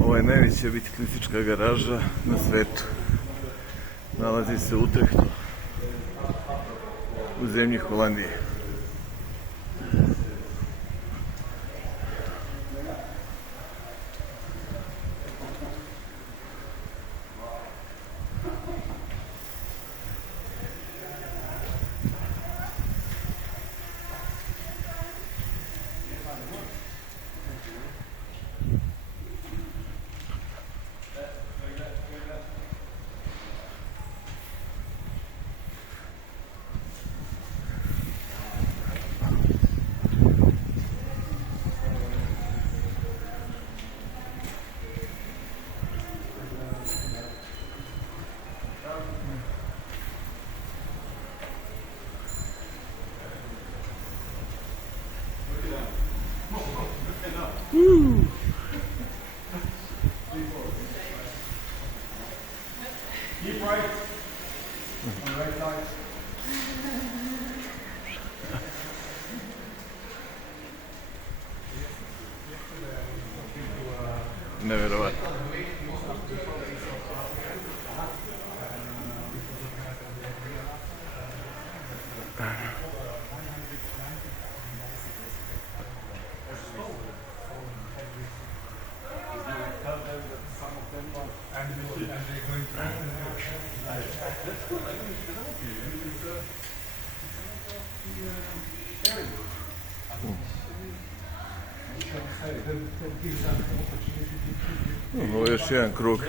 Ovo je najveća biciklistička garaža na svetu. Nalazi se u Utrehtu, u zemlji Holandije. Keep right on the right side. Neverovatno. Ovo je još jedan krug.